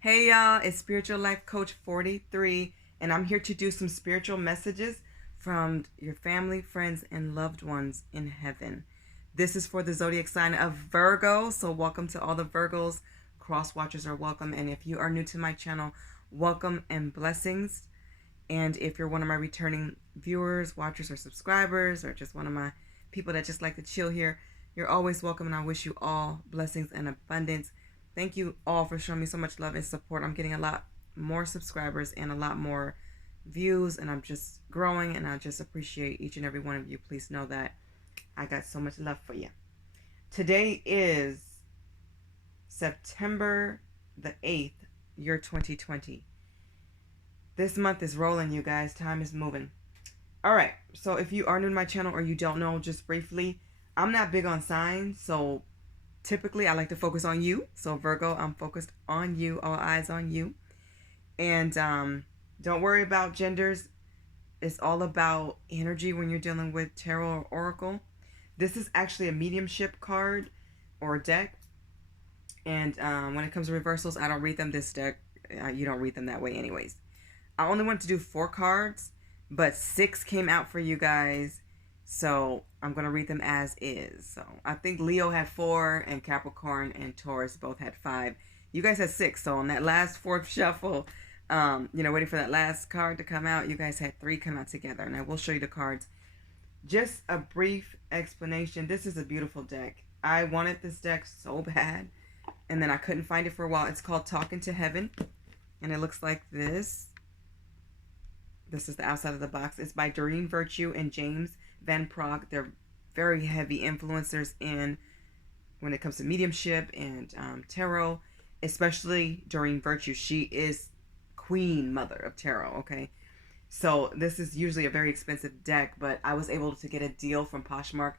Hey y'all, it's Spiritual Life Coach 43, and I'm here to do some spiritual messages from your family, friends, and loved ones in heaven. This is for the zodiac sign of Virgo, so welcome to all the Virgos. Cross watchers are welcome, and if you are new to my channel, welcome and blessings. And if you're one of my returning viewers, watchers, or subscribers, or just one of my people that just like to chill here, you're always welcome, and I wish you all blessings and abundance. Thank you all for showing me so much love and support. I'm getting a lot more subscribers and a lot more views, and I'm just growing, and I just appreciate each and every one of you. Please know that I got so much love for you. Today is September the 8th, year 2020. This month is rolling, you guys. Time is moving. All right, so if you are new to my channel or you don't know, just briefly, I'm not big on signs, so typically I like to focus on you. So Virgo, I'm focused on you, all eyes on you. And don't worry about genders. It's all about energy when you're dealing with tarot or oracle. This is actually a mediumship card or deck. And when it comes to reversals, I don't read them this deck. You don't read them that way anyways. I only wanted to do 4 cards, but 6 came out for you guys. So I'm going to read them as is. So I think Leo had 4 and Capricorn and Taurus both had 5. You guys had 6. So on that last 4th shuffle, waiting for that last card to come out, you guys had 3 come out together. And I will show you the cards. Just a brief explanation. This is a beautiful deck. I wanted this deck so bad, and then I couldn't find it for a while. It's called Talking to Heaven, and it looks like this. This is the outside of the box. It's by Doreen Virtue and James Van Prague. They're very heavy influencers in when it comes to mediumship and tarot, especially Doreen Virtue. She is queen mother of tarot, okay? So this is usually a very expensive deck, but I was able to get a deal from Poshmark.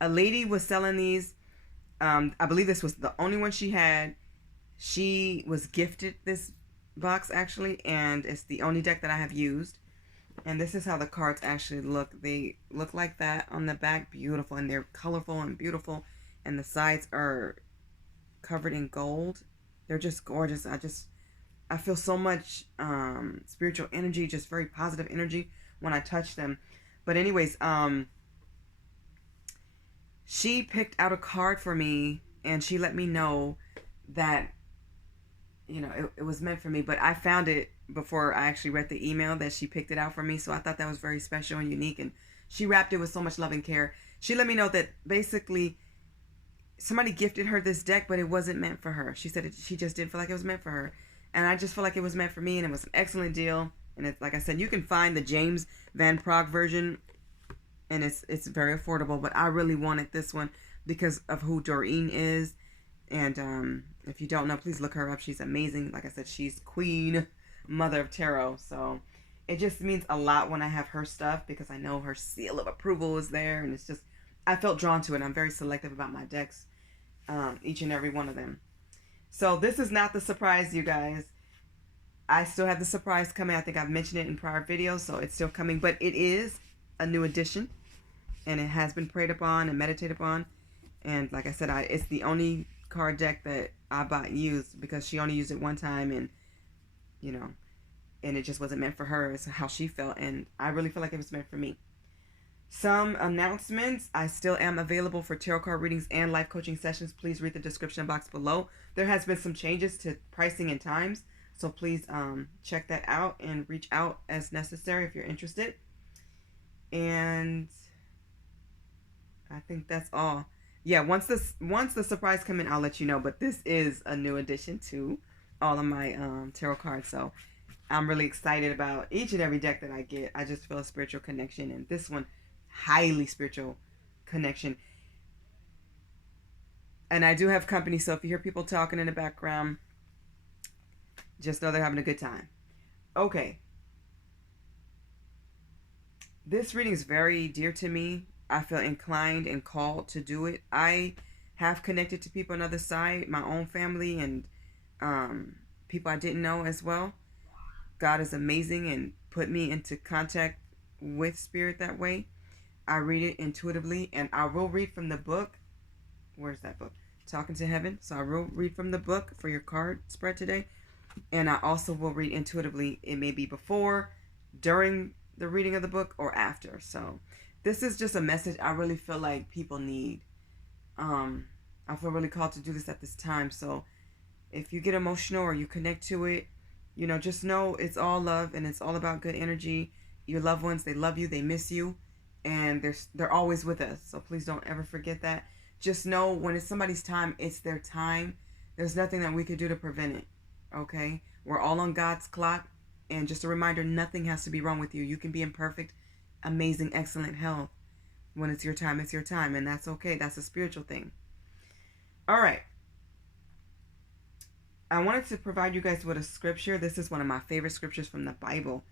A lady was selling these. I believe this was the only one she had. She was gifted this box, actually, and it's the only deck that I have used. And this is how the cards actually look. They look like that on the back. Beautiful. And they're colorful and beautiful. And the sides are covered in gold. They're just gorgeous. I feel so much spiritual energy, just very positive energy when I touch them. But anyways, she picked out a card for me, and she let me know that, it was meant for me. But I found it before I actually read the email that she picked it out for me. So I thought that was very special and unique. And she wrapped it with so much love and care. She let me know that basically somebody gifted her this deck, but it wasn't meant for her. She said she just didn't feel like it was meant for her. And I just feel like it was meant for me, and it was an excellent deal. And it's, like I said, you can find the James Van Prague version, and it's very affordable. But I really wanted this one because of who Doreen is. And if you don't know, please look her up. She's amazing. Like I said, she's queen mother of tarot. So it just means a lot when I have her stuff, because I know her seal of approval is there. And it's just, I felt drawn to it. I'm very selective about my decks, each and every one of them. So this is not the surprise, you guys. I still have the surprise coming. I think I've mentioned it in prior videos, so it's still coming. But it is a new edition, and it has been prayed upon and meditated upon. And like I said, it's the only card deck that I bought used, because she only used it one time, and and it just wasn't meant for her. It's how she felt, and I really feel like it was meant for me. Some announcements. I still am available for tarot card readings and life coaching sessions. Please read the description box below. There has been some changes to pricing and times, so please check that out and reach out as necessary if you're interested. And I think that's all. Yeah, once the surprise come in, I'll let you know. But this is a new addition to all of my tarot cards, so I'm really excited about each and every deck that I get. I just feel a spiritual connection, and this one, highly spiritual connection. And I do have company, so if you hear people talking in the background, just know they're having a good time. Okay. This reading is very dear to me. I feel inclined and called to do it. I have connected to people on the other side, my own family, and people I didn't know as well. God is amazing and put me into contact with spirit that way. I read it intuitively, and I will read from the book. Where's that book? Talking to Heaven. So I will read from the book for your card spread today. And I also will read intuitively. It may be before, during the reading of the book, or after. So this is just a message I really feel like people need. I feel really called to do this at this time. So if you get emotional or you connect to it, just know it's all love and it's all about good energy. Your loved ones, they love you, they miss you, and they're always with us. So please don't ever forget that. Just know when it's somebody's time, it's their time. There's nothing that we could do to prevent it. Okay? We're all on God's clock. And just a reminder, nothing has to be wrong with you. You can be in perfect, amazing, excellent health. When it's your time, it's your time. And that's okay. That's a spiritual thing. All right. I wanted to provide you guys with a scripture. This is one of my favorite scriptures from the Bible.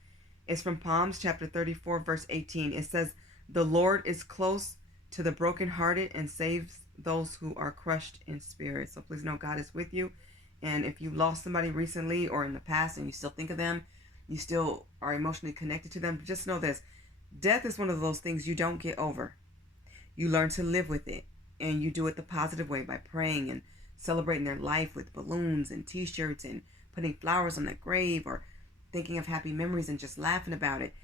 It's from Psalms chapter 34, verse 18. It says, "The Lord is close to the brokenhearted and saves those who are crushed in spirit." So please know God is with you. And if you lost somebody recently or in the past and you still think of them, you still are emotionally connected to them, just know this. Death is one of those things you don't get over. You learn to live with it. And you do it the positive way by praying and celebrating their life with balloons and t-shirts and putting flowers on their grave or thinking of happy memories and just laughing about it.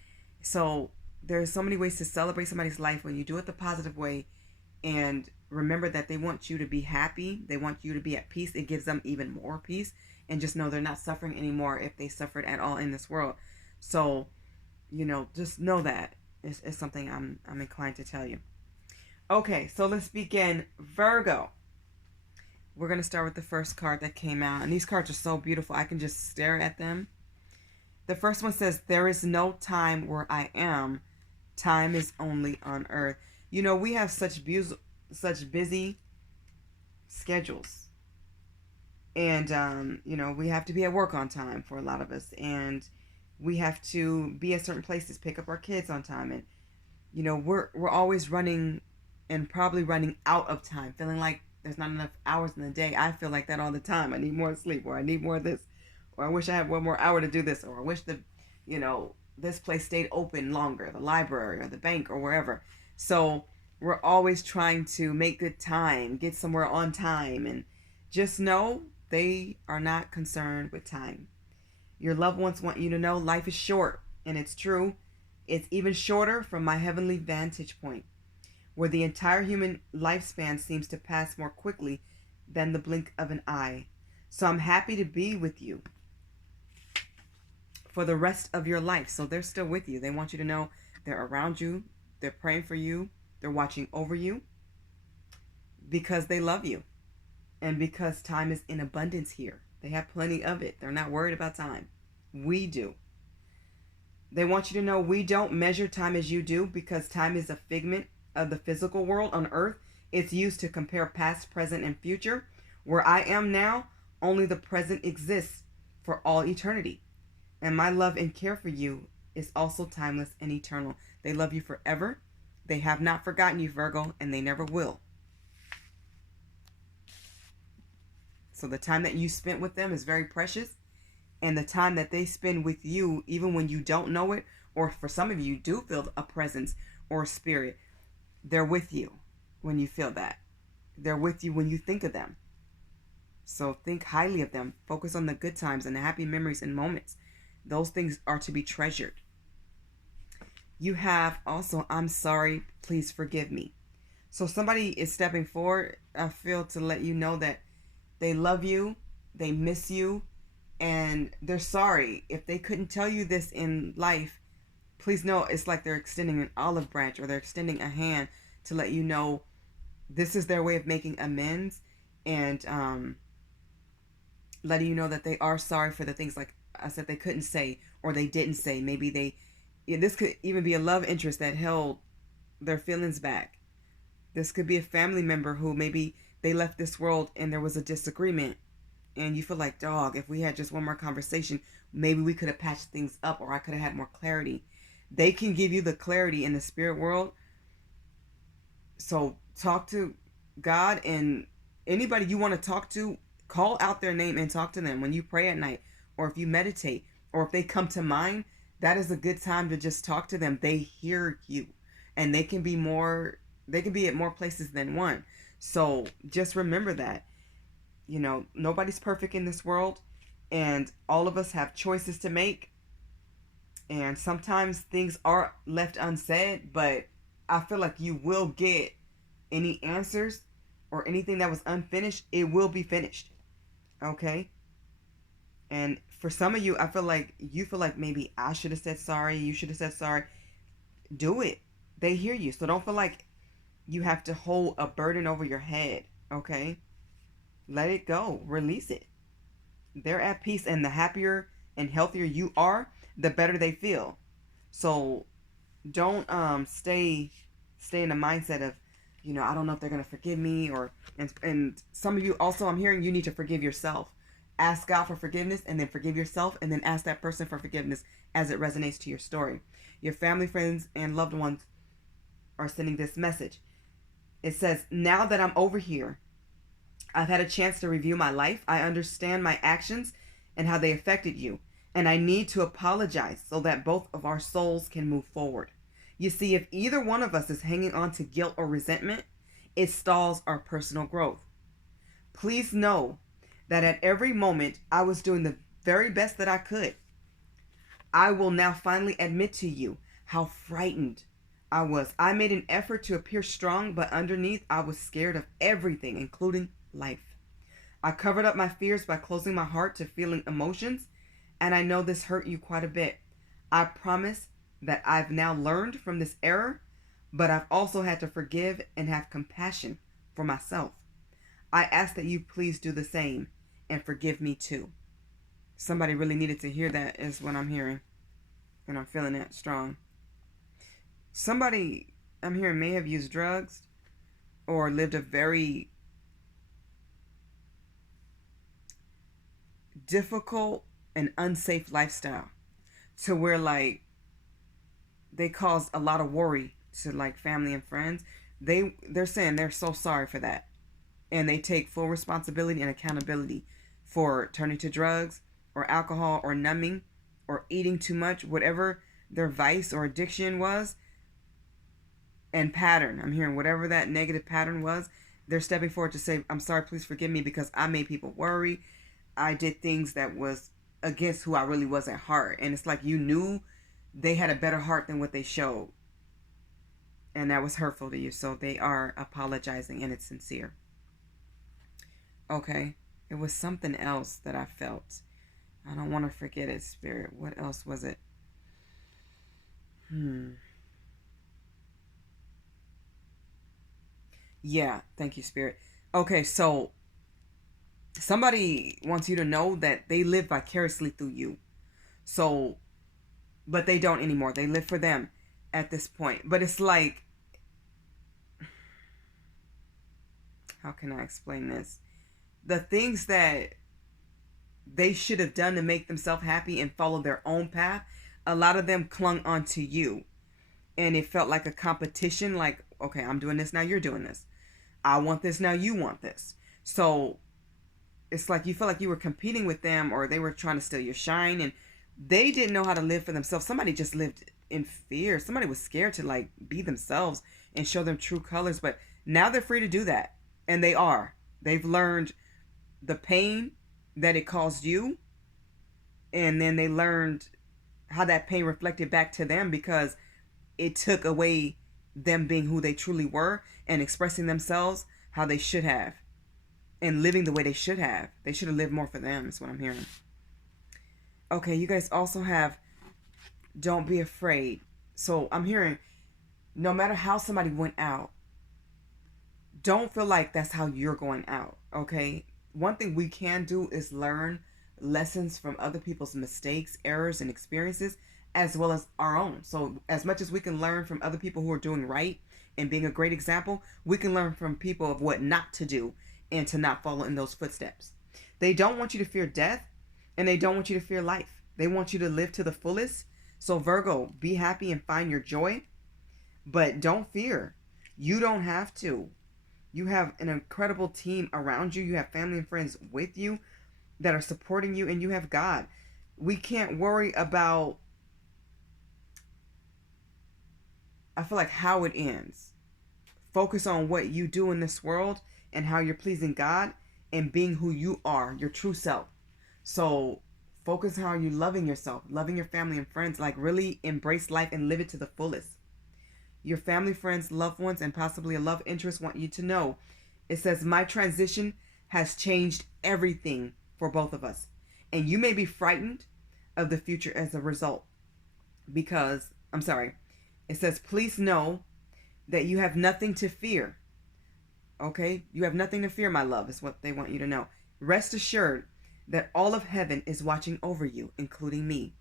So there's so many ways to celebrate somebody's life when you do it the positive way. And remember that they want you to be happy. They want you to be at peace. It gives them even more peace. And just know they're not suffering anymore if they suffered at all in this world. So, just know that. It's something I'm inclined to tell you. Okay, so let's begin. Virgo. We're going to start with the first card that came out. And these cards are so beautiful. I can just stare at them. The first one says, "There is no time where I am. Time is only on earth." We have such busy schedules. And, we have to be at work on time for a lot of us. And we have to be at certain places, pick up our kids on time. And, we're always running and probably running out of time, feeling like there's not enough hours in the day. I feel like that all the time. I need more sleep, or I need more of this, or I wish I had one more hour to do this, or I wish this place stayed open longer, the library or the bank or wherever. So we're always trying to make good time, get somewhere on time, and just know they are not concerned with time. Your loved ones want you to know life is short, and it's true. It's even shorter from my heavenly vantage point, where the entire human lifespan seems to pass more quickly than the blink of an eye. So I'm happy to be with you for the rest of your life. So they're still with you. They want you to know they're around you. They're praying for you. They're watching over you because they love you and because time is in abundance here. They have plenty of it. They're not worried about time. We do. They want you to know we don't measure time as you do because time is a figment of the physical world on earth. It's used to compare past, present, and future. Where I am now, only the present exists for all eternity. And my love and care for you is also timeless and eternal. They love you forever. They have not forgotten you, Virgo, and they never will. So the time that you spent with them is very precious. And the time that they spend with you, even when you don't know it, or for some of you do feel a presence or a spirit, they're with you when you feel that. They're with you when you think of them. So think highly of them. Focus on the good times and the happy memories and moments. Those things are to be treasured. You have also, "I'm sorry, please forgive me." So somebody is stepping forward, I feel, to let you know that they love you, they miss you, and they're sorry. If they couldn't tell you this in life, please know it's like they're extending an olive branch or they're extending a hand to let you know this is their way of making amends and letting you know that they are sorry for the things, like I said, they couldn't say or they didn't say. Maybe this could even be a love interest that held their feelings back. This could be a family member who maybe they left this world and there was a disagreement and you feel like, dog, if we had just one more conversation, maybe we could have patched things up or I could have had more clarity. They can give you the clarity in the spirit world. So talk to God, and anybody you want to talk to, call out their name and talk to them when you pray at night, or if you meditate, or if they come to mind. That is a good time to just talk to them. They hear you, and they can be at more places than one. So just remember that, nobody's perfect in this world, And all of us have choices to make. And sometimes things are left unsaid, but I feel like you will get any answers or anything that was unfinished, it will be finished. Okay? And for some of you, I feel like you feel like maybe I should have said sorry, you should have said sorry. Do it. They hear you. So don't feel like you have to hold a burden over your head. Okay? Let it go. Release it. They're at peace, and the happier and healthier you are, the better they feel. So don't stay in the mindset of, I don't know if they're gonna forgive me, or and some of you also, I'm hearing you need to forgive yourself. Ask God for forgiveness, and then forgive yourself, and then ask that person for forgiveness as it resonates to your story. Your family, friends, and loved ones are sending this message. It says, now that I'm over here, I've had a chance to review my life. I understand my actions and how they affected you. And I need to apologize so that both of our souls can move forward. You see, if either one of us is hanging on to guilt or resentment, it stalls our personal growth. Please know that at every moment I was doing the very best that I could. I will now finally admit to you how frightened I was. I made an effort to appear strong, but underneath I was scared of everything, including life. I covered up my fears by closing my heart to feeling emotions, and I know this hurt you quite a bit. I promise that I've now learned from this error, but I've also had to forgive and have compassion for myself. I ask that you please do the same and forgive me too. Somebody really needed to hear that, is what I'm hearing, and I'm feeling that strong. Somebody, I'm hearing, may have used drugs or lived a very difficult and unsafe lifestyle, to where like they caused a lot of worry to like family and friends. They're saying they're so sorry for that, and they take full responsibility and accountability for turning to drugs or alcohol or numbing or eating too much, whatever their vice or addiction was, and pattern. I'm hearing whatever that negative pattern was, they're stepping forward to say, I'm sorry, please forgive me, because I made people worry. I did things that was against who I really was at heart. And it's like you knew they had a better heart than what they showed, and that was hurtful to you. So they are apologizing, and it's sincere. Okay, it was something else that I felt. I don't want to forget it, Spirit. What else was it? Yeah, thank you, Spirit. Okay, so somebody wants you to know that they live vicariously through you. So, but they don't anymore. They live for them at this point. But it's like, how can I explain this? The things that they should have done to make themselves happy and follow their own path, a lot of them clung onto you. And it felt like a competition, like, okay, I'm doing this, now you're doing this. I want this, now you want this. So it's like you felt like you were competing with them, or they were trying to steal your shine, and they didn't know how to live for themselves. Somebody just lived in fear. Somebody was scared to like be themselves and show them true colors. But now they're free to do that. And they are. They've learned the pain that it caused you. And then they learned how that pain reflected back to them, because it took away them being who they truly were and expressing themselves how they should have and living the way they should have. They should have lived more for them, is what I'm hearing. Okay, you guys also have don't be afraid. So I'm hearing no matter how somebody went out, don't feel like that's how you're going out, okay? One thing we can do is learn lessons from other people's mistakes, errors, and experiences, as well as our own. So as much as we can learn from other people who are doing right and being a great example, we can learn from people of what not to do and to not follow in those footsteps. They don't want you to fear death, and they don't want you to fear life. They want you to live to the fullest. So Virgo, be happy and find your joy, but don't fear. You don't have to. You have an incredible team around you. You have family and friends with you that are supporting you, and you have God. We can't worry about, I feel like, how it ends. Focus on what you do in this world and how you're pleasing God and being who you are, your true self. So Focus how you're loving yourself, loving your family and friends. Like, really embrace life and live it to the fullest. Your family, friends, loved ones, and possibly a love interest want you to know. It says, my transition has changed everything for both of us. And you may be frightened of the future as a result. Because, it says, please know that you have nothing to fear. Okay? You have nothing to fear, my love, is what they want you to know. Rest assured that all of heaven is watching over you, including me.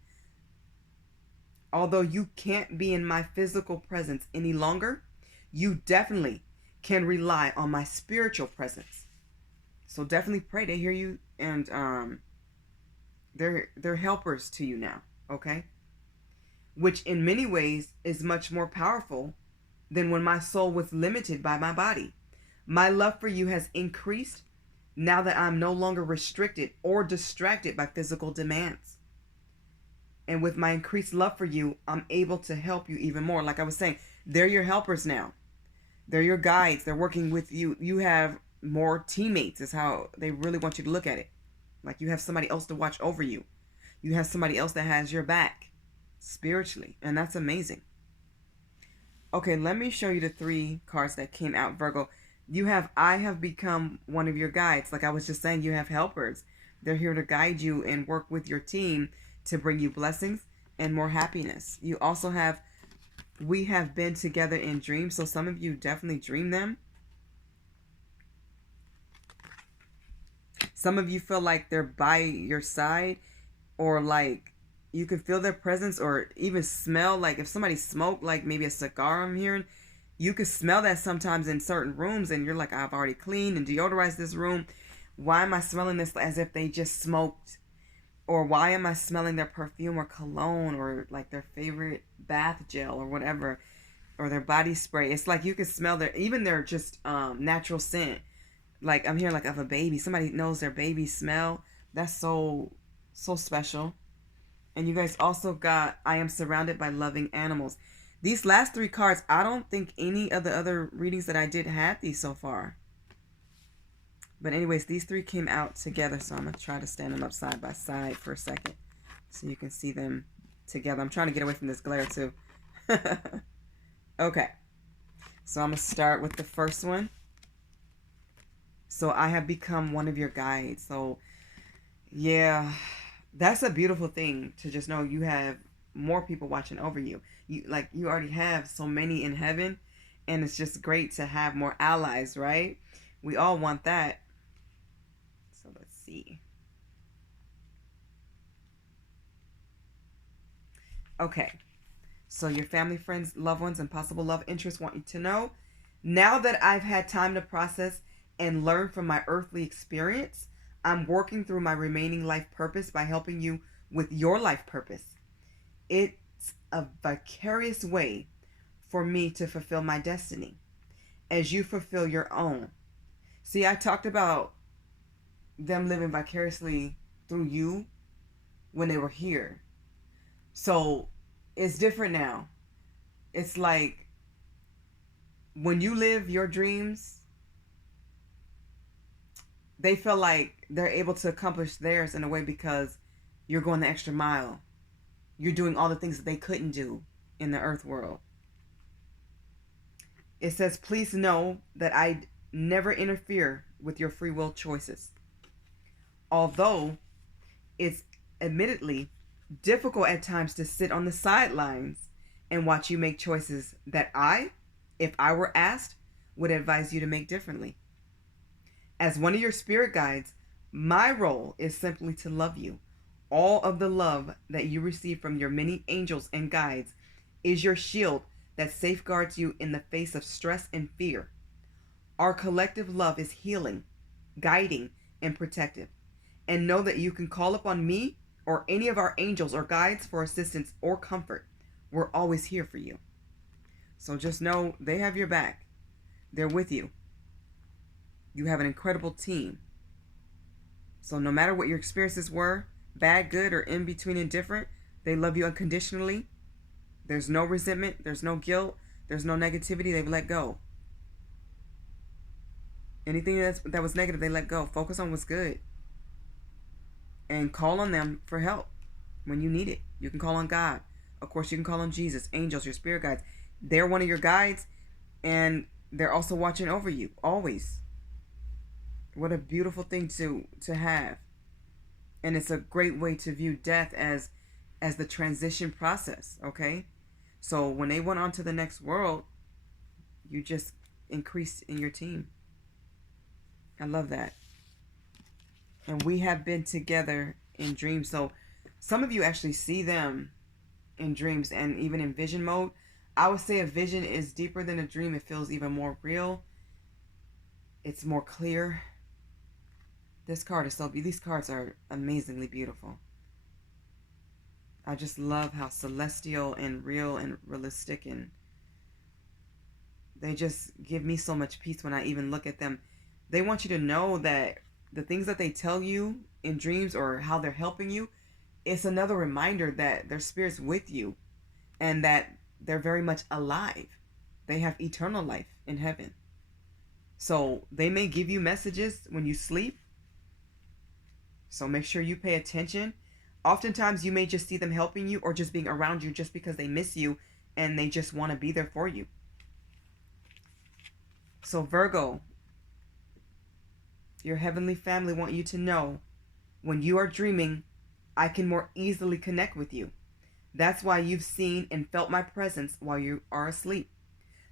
Although you can't be in my physical presence any longer, you definitely can rely on my spiritual presence. So definitely pray to hear you, and they're helpers to you now, okay? Which in many ways is much more powerful than when my soul was limited by my body. My love for you has increased now that I'm no longer restricted or distracted by physical demands. And with my increased love for you, I'm able to help you even more. Like I was saying, they're your helpers now. They're your guides. They're working with you. You have more teammates is how they really want you to look at it. Like you have somebody else to watch over you. You have somebody else that has your back spiritually. And that's amazing. Okay, let me show you the 3 cards that came out, Virgo. You have, I have become one of your guides. Like I was just saying, you have helpers. They're here to guide you and work with your team to bring you blessings and more happiness. You also have, we have been together in dreams. So some of you definitely dream them. Some of you feel like they're by your side, or like you can feel their presence, or even smell, like if somebody smoked like maybe a cigar I'm hearing, you can smell that sometimes in certain rooms, and you're like, I've already cleaned and deodorized this room. Why am I smelling this as if they just smoked? Or why am I smelling their perfume or cologne, or like their favorite bath gel or whatever, or their body spray? It's like you can smell their, even their just natural scent. Like I'm hearing like of a baby. Somebody knows their baby smell. That's so special. And you guys also got, I am surrounded by loving animals. These last 3 cards, I don't think any of the other readings that I did had these so far. But anyways, these 3 came out together, so I'm going to try to stand them up side by side for a second so you can see them together. I'm trying to get away from this glare too. Okay, so I'm going to start with the first one. So I have become one of your guides. So yeah, that's a beautiful thing to just know you have more people watching over you. You already have so many in heaven, and it's just great to have more allies, right? We all want that. So let's see. Okay. So your family, friends, loved ones, and possible love interests want you to know, now that I've had time to process and learn from my earthly experience, I'm working through my remaining life purpose by helping you with your life purpose. It's a vicarious way for me to fulfill my destiny as you fulfill your own. See, I talked about them living vicariously through you when they were here. So it's different now. It's like when you live your dreams, they feel like they're able to accomplish theirs in a way because you're going the extra mile. You're doing all the things that they couldn't do in the earth world. It says, please know that I never interfere with your free will choices. Although it's admittedly difficult at times to sit on the sidelines and watch you make choices that I, if I were asked, would advise you to make differently. As one of your spirit guides, my role is simply to love you. All of the love that you receive from your many angels and guides is your shield that safeguards you in the face of stress and fear. Our collective love is healing, guiding, and protective. And know that you can call upon me or any of our angels or guides for assistance or comfort. We're always here for you. So just know they have your back. They're with you. You have an incredible team. So no matter what your experiences were, bad, good, or in between indifferent, they love you unconditionally. There's no resentment. There's no guilt. There's no negativity. They've let go. Anything that was negative, they let go. Focus on what's good. and call on them for help when you need it. You can call on God. Of course, you can call on Jesus, angels, your spirit guides. They're one of your guides, and they're also watching over you always. What a beautiful thing to have. And it's a great way to view death as the transition process, okay? So when they went on to the next world, you just increased in your team. I love that. And we have been together in dreams. So some of you actually see them in dreams and even in vision mode. I would say a vision is deeper than a dream. It feels even more real. It's more clear. This card is so beautiful. These cards are amazingly beautiful. I just love how celestial and real and realistic, and they just give me so much peace when I even look at them. They want you to know that the things that they tell you in dreams or how they're helping you, it's another reminder that their spirit's with you and that they're very much alive. They have eternal life in heaven. So they may give you messages when you sleep. So make sure you pay attention. Oftentimes you may just see them helping you or just being around you just because they miss you and they just want to be there for you. So Virgo, your heavenly family want you to know when you are dreaming, I can more easily connect with you. That's why you've seen and felt my presence while you are asleep.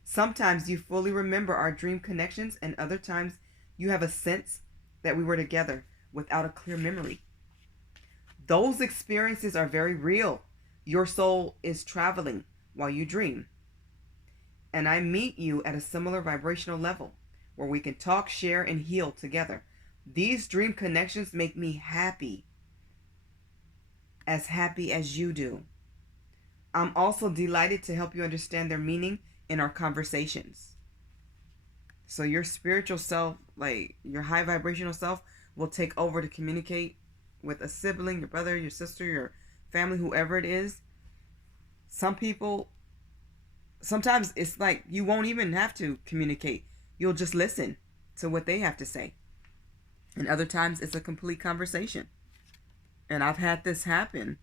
Sometimes you fully remember our dream connections, and other times you have a sense that we were together without a clear memory. Those experiences are very real. Your soul is traveling while you dream. And I meet you at a similar vibrational level where we can talk, share, and heal together. These dream connections make me happy as you do. I'm also delighted to help you understand their meaning in our conversations. So your spiritual self, like your high vibrational self, will take over to communicate with a sibling, your brother, your sister, your family, whoever it is. Some people, sometimes it's like you won't even have to communicate. You'll just listen to what they have to say. And other times it's a complete conversation. And I've had this happen,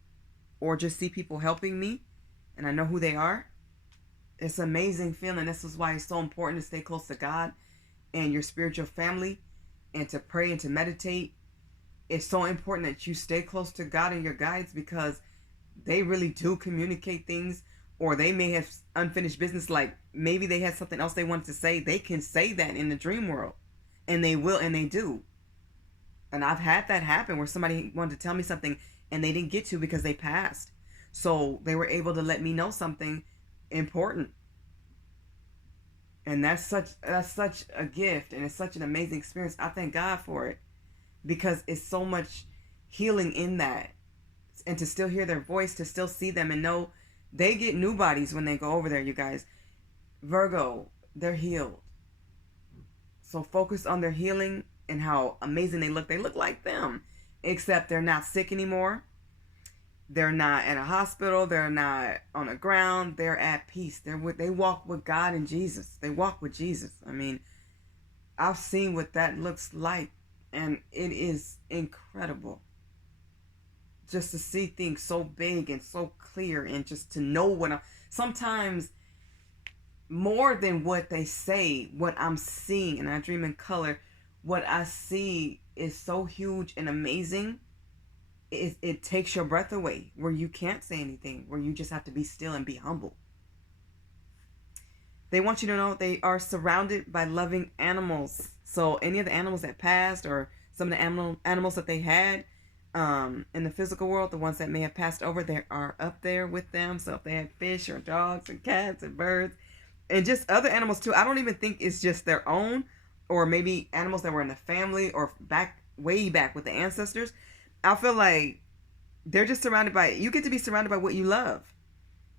or just see people helping me and I know who they are. It's an amazing feeling. This is why it's so important to stay close to God and your spiritual family, and to pray and to meditate. It's so important that you stay close to God and your guides, because they really do communicate things, or they may have unfinished business. Like maybe they had something else they wanted to say. They can say that in the dream world, and they will, and they do. And I've had that happen where somebody wanted to tell me something and they didn't get to because they passed. So they were able to let me know something important. And that's such a gift, and it's such an amazing experience. I thank God for it, because it's so much healing in that. And to still hear their voice, to still see them and know they get new bodies when they go over there, you guys. Virgo, they're healed. So focus on their healing and how amazing they look. They look like them, except they're not sick anymore. They're not in a hospital. They're not on the ground. They're at peace. They walk with God and Jesus. They walk with Jesus. I mean, I've seen what that looks like, and it is incredible. Just to see things so big and so clear, and just to know sometimes more than what they say, what I'm seeing, and I dream in color, what I see is so huge and amazing. It takes your breath away, where you can't say anything, where you just have to be still and be humble. They want you to know they are surrounded by loving animals. So any of the animals that passed, or some of the animals that they had in the physical world, the ones that may have passed over, they are up there with them. So if they had fish or dogs and cats and birds and just other animals too, I don't even think it's just their own, or maybe animals that were in the family or way back with the ancestors. I feel like they're just surrounded by, you get to be surrounded by what you love.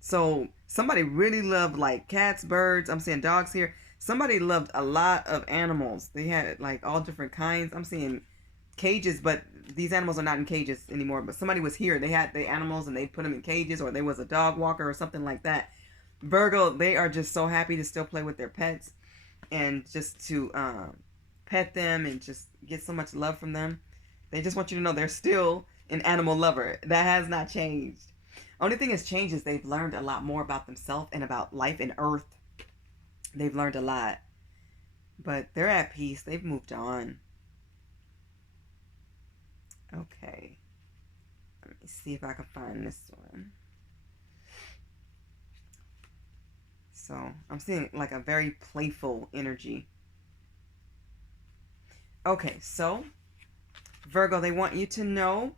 So somebody really loved like cats, birds. I'm seeing dogs here. Somebody loved a lot of animals. They had like all different kinds. I'm seeing cages, but these animals are not in cages anymore. But somebody was here. They had the animals and they put them in cages, or there was a dog walker or something like that. Virgo, they are just so happy to still play with their pets, and just to pet them and just get so much love from them. They just want you to know they're still an animal lover. That has not changed. Only thing that's changed is they've learned a lot more about themselves and about life and earth. They've learned a lot. But they're at peace. They've moved on. Okay. Let me see if I can find this one. So I'm seeing like a very playful energy. Okay, so Virgo, they want you to know,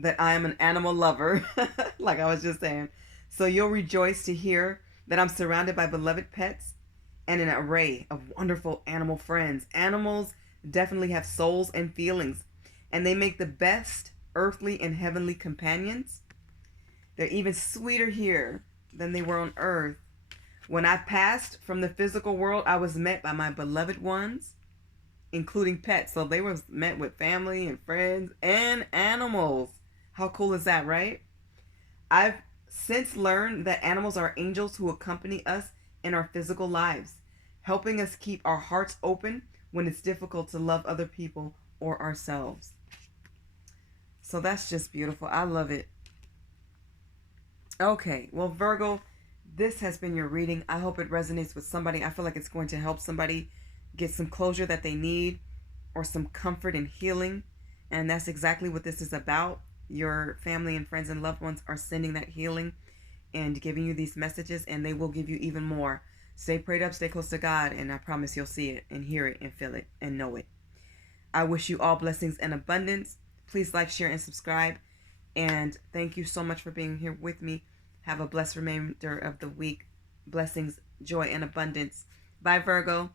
that I am an animal lover, like I was just saying. So you'll rejoice to hear that I'm surrounded by beloved pets and an array of wonderful animal friends. Animals definitely have souls and feelings, and they make the best earthly and heavenly companions. They're even sweeter here than they were on earth. When I passed from the physical world, I was met by my beloved ones, including pets. So they were met with family and friends and animals. How cool is that, right? I've since learned that animals are angels who accompany us in our physical lives, helping us keep our hearts open when it's difficult to love other people or ourselves. So that's just beautiful. I love it. Okay, well, Virgo, this has been your reading. I hope it resonates with somebody. I feel like it's going to help somebody get some closure that they need or some comfort and healing. And that's exactly what this is about. Your family and friends and loved ones are sending that healing and giving you these messages, and they will give you even more. Stay prayed up, stay close to God, and I promise you'll see it and hear it and feel it and know it. I wish you all blessings and abundance. Please like, share, and subscribe. And thank you so much for being here with me. Have a blessed remainder of the week. Blessings, joy, and abundance. Bye, Virgo.